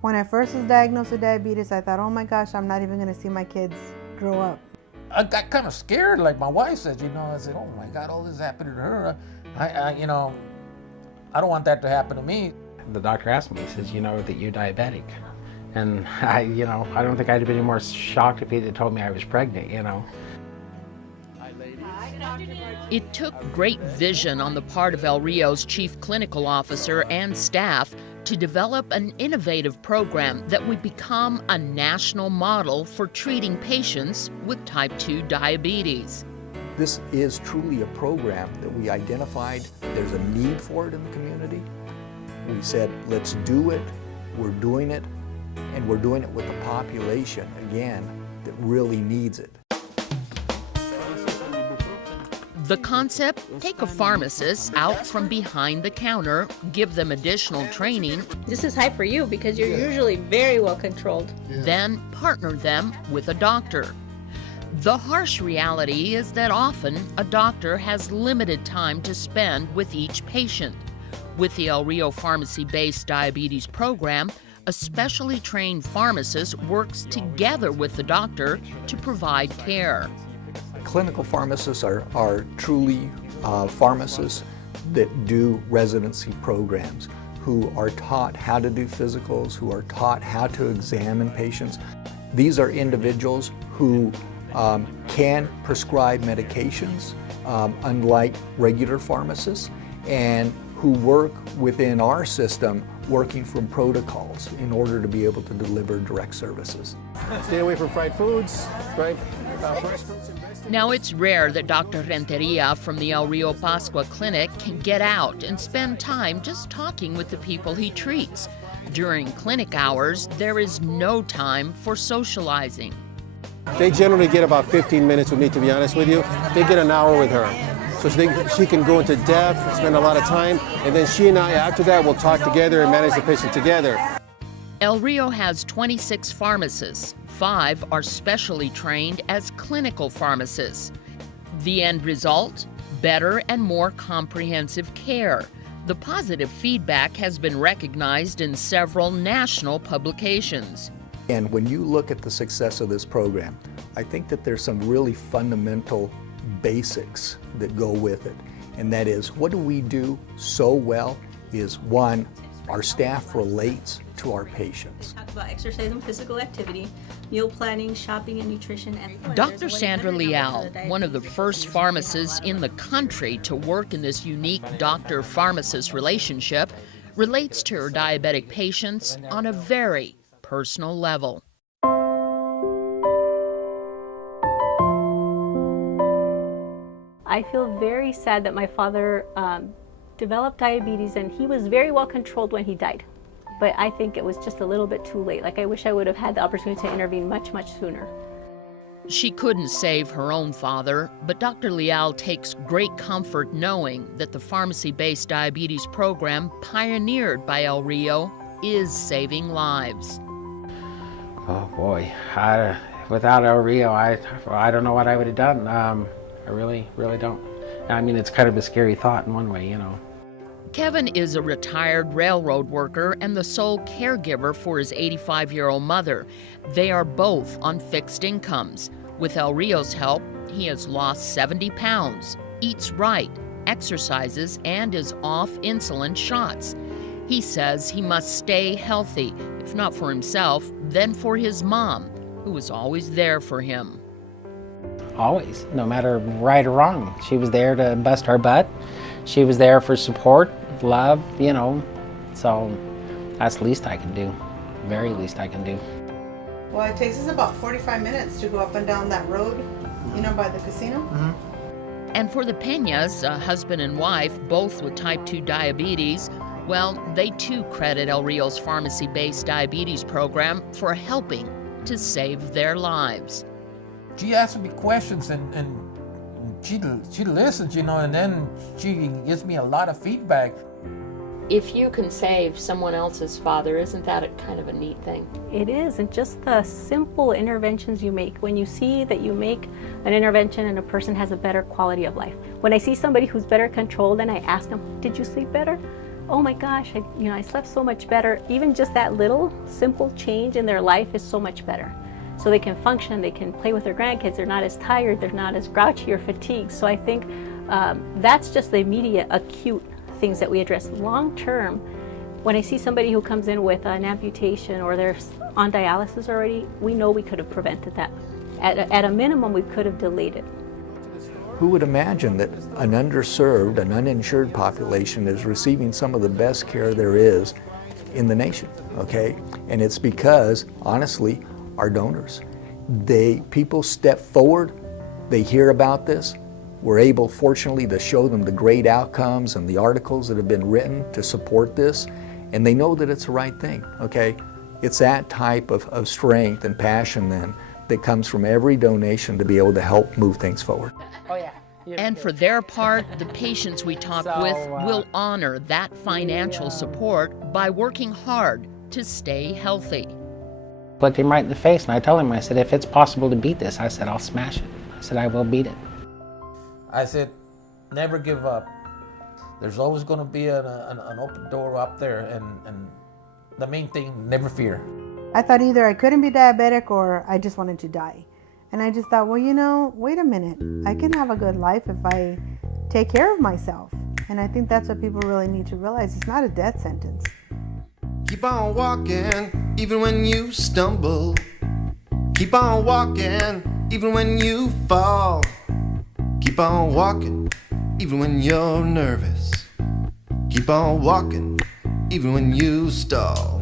When I first was diagnosed with diabetes, I thought, oh my gosh, I'm not even going to see my kids grow up. I got kind of scared, like my wife said, I said, oh my God, all this happened to her. I don't want that to happen to me. The doctor asked me, he says, you know that you're diabetic. And I don't think I'd have been any more shocked if he had told me I was pregnant, It took great vision on the part of El Rio's chief clinical officer and staff to develop an innovative program that would become a national model for treating patients with type 2 diabetes. This is truly a program that we identified there's a need for it in the community. We said, let's do it, we're doing it, and we're doing it with a population, again, that really needs it. The concept, take a pharmacist out from behind the counter, give them additional training. This is high for you because you're usually very well controlled. Then partner them with a doctor. The harsh reality is that often a doctor has limited time to spend with each patient. With the El Rio pharmacy-based diabetes program, a specially trained pharmacist works together with the doctor to provide care. Clinical pharmacists are truly pharmacists that do residency programs, who are taught how to do physicals, who are taught how to examine patients. These are individuals who can prescribe medications, unlike regular pharmacists, and who work within our system working from protocols in order to be able to deliver direct services. Stay away from fried foods, right? Now, it's rare that Dr. Renteria from the El Rio Pascua Clinic can get out and spend time just talking with the people he treats. During clinic hours, there is no time for socializing. They generally get about 15 minutes with me, to be honest with you. They get an hour with her. So she can go into depth, spend a lot of time, and then she and I, after that, will talk together and manage the patient together. El Rio has 26 pharmacists. 5 are specially trained as clinical pharmacists. The end result? Better and more comprehensive care. The positive feedback has been recognized in several national publications. And when you look at the success of this program, I think that there's some really fundamental basics that go with it. And that is, what do we do so well is, one, our staff relates to our patients. Talk about exercise and physical activity, meal planning, shopping and nutrition. And Dr. Sandra Leal, one of the first pharmacists in the country to work in this unique doctor-pharmacist relationship, relates to her diabetic patients on a very personal level. I feel very sad that my father developed diabetes, and he was very well controlled when he died. But I think it was just a little bit too late. Like, I wish I would have had the opportunity to intervene much, much sooner. She couldn't save her own father, but Dr. Leal takes great comfort knowing that the pharmacy-based diabetes program pioneered by El Rio is saving lives. Oh boy, without El Rio, I don't know what I would have done. I really don't. I mean, it's kind of a scary thought in one way, Kevin is a retired railroad worker and the sole caregiver for his 85-year-old mother. They are both on fixed incomes. With El Rio's help, he has lost 70 pounds, eats right, exercises, and is off insulin shots. He says he must stay healthy, if not for himself, then for his mom, who was always there for him. Always, no matter right or wrong. She was there to bust our butt. She was there for support, love, so that's the least I can do, very least I can do. Well, it takes us about 45 minutes to go up and down that road, by the casino. Mm-hmm. And for the Peñas, a husband and wife, both with type 2 diabetes, well, they too credit El Rio's pharmacy-based diabetes program for helping to save their lives. She asks me questions and she listens, and then she gives me a lot of feedback. If you can save someone else's father, isn't that kind of a neat thing? It is, and just the simple interventions you make. When you see that you make an intervention and a person has a better quality of life. When I see somebody who's better controlled and I ask them, did you sleep better? oh my gosh, I slept so much better. Even just that little simple change in their life is so much better. So they can function, they can play with their grandkids, they're not as tired, they're not as grouchy or fatigued. So I think that's just the immediate acute things that we address. Long term, when I see somebody who comes in with an amputation or they're on dialysis already, we know we could have prevented that. At a minimum, we could have delayed it. Who would imagine that an underserved, an uninsured population is receiving some of the best care there is in the nation, okay? And it's because, honestly, our donors, people step forward, they hear about this, we're able, fortunately, to show them the great outcomes and the articles that have been written to support this, and they know that it's the right thing, okay? It's that type of strength and passion then that comes from every donation to be able to help move things forward. Oh yeah. And for their part, the patients we talk with will honor that financial support by working hard to stay healthy. Looked him right in the face and I told him, I said, if it's possible to beat this, I said, I'll smash it. I said, I will beat it. I said, never give up. There's always going to be an open door up there, and the main thing, never fear. I thought either I couldn't be diabetic or I just wanted to die. And I just thought, well, wait a minute. I can have a good life if I take care of myself. And I think that's what people really need to realize. It's not a death sentence. Keep on walking, even when you stumble. Keep on walking, even when you fall. Keep on walking, even when you're nervous. Keep on walking, even when you stall.